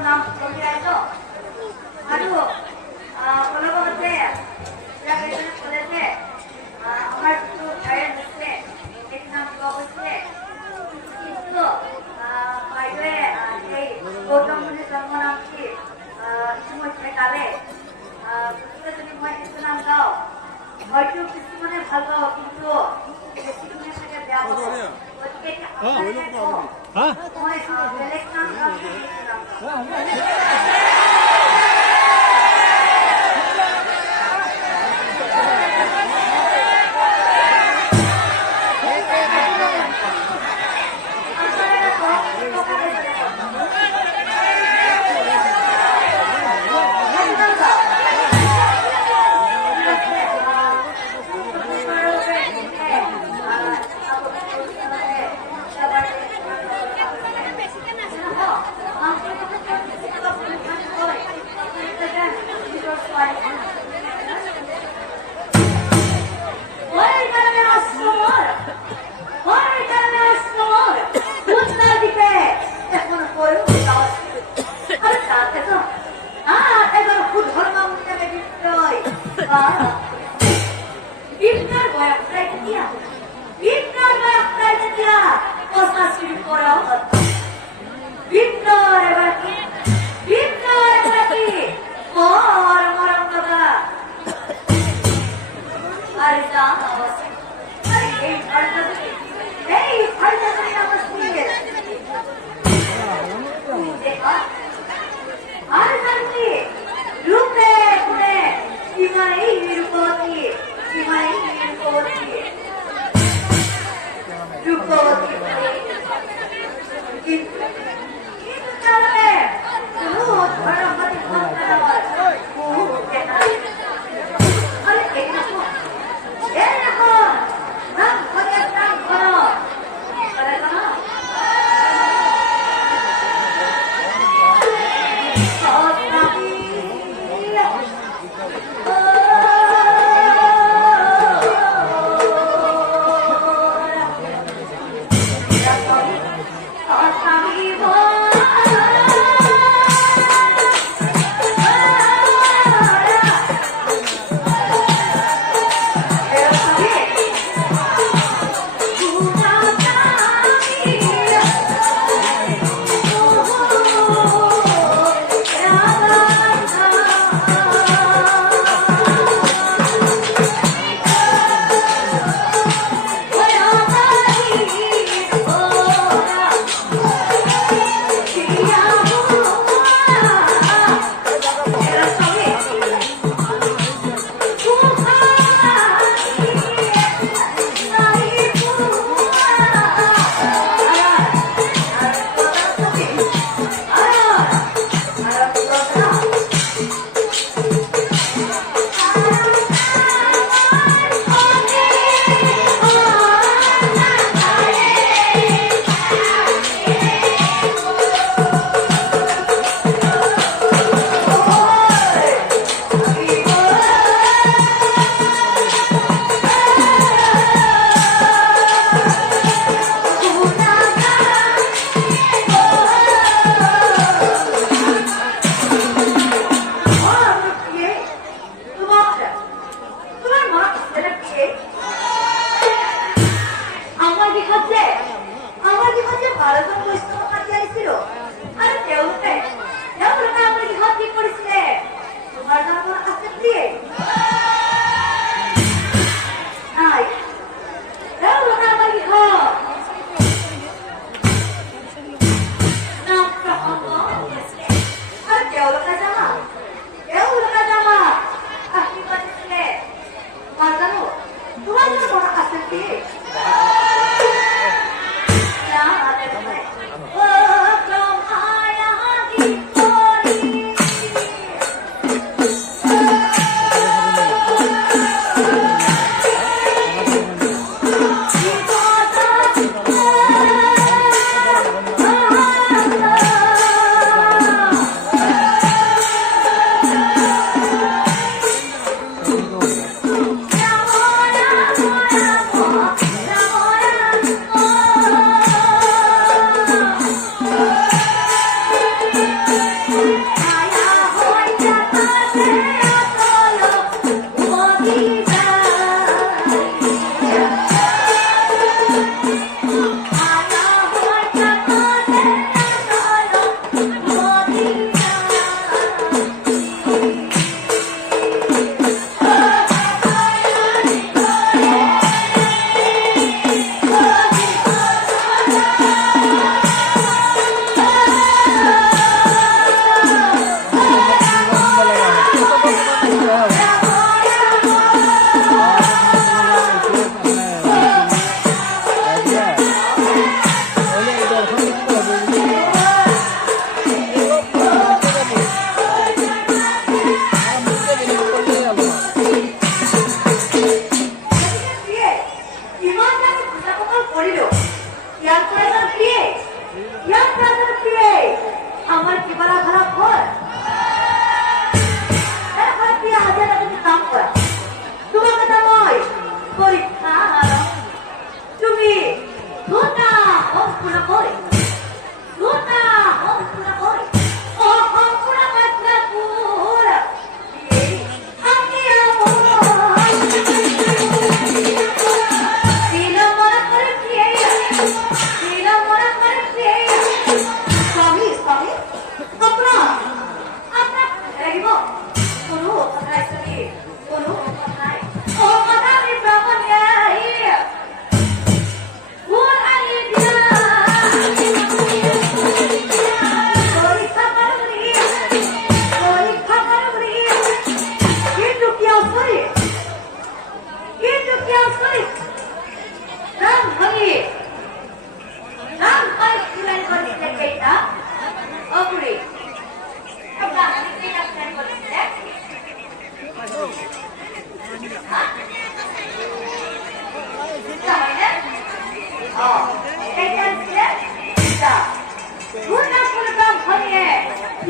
নাম কবিৰাই ন আৰু অলপতে ক'লে যে আমাৰ যিটো ভাইৰেল হৈছে সেইটো নাম লোৱা হৈছে কিন্তু বাইদেৱে এই গৌতম মুনিৰ জন্ম নামটি ইতিমধ্যে গালে গতিকে যদি মই সেইটো নাম গাওঁ হয়তো কিছুমানে ভাল পাব কিন্তু বেছিজনে চাগে বেয়া পাব গতিকে মই বেলেগ নাম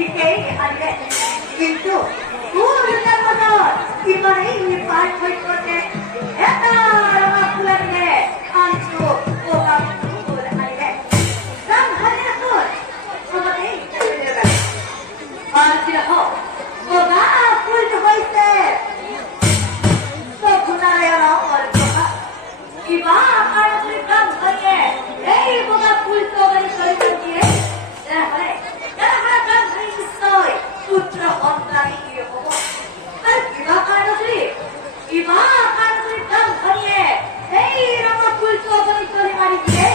ঠিকেই আনিলে কিন্তু ফুলটার মতন ইমানেই পার হয়ে করতে এটা রঙা ফুল আনিলে আনছো ওটা ফুল আনিলে রং হারিয়ে ফুল আমাদের চলে গেল আর কি হোক ওটা ফুল হইছে তো গুনারে আর কথা ইবা আর তুই কাম করিয়ে এই বোকা ফুল তো বলে চলে গিয়ে তাহলে পুত্র সন্তানী হব আর কিবা কারণে কাম করিয়ে এই রঙা ফুল চৌধুরী চলে মারি দিয়ে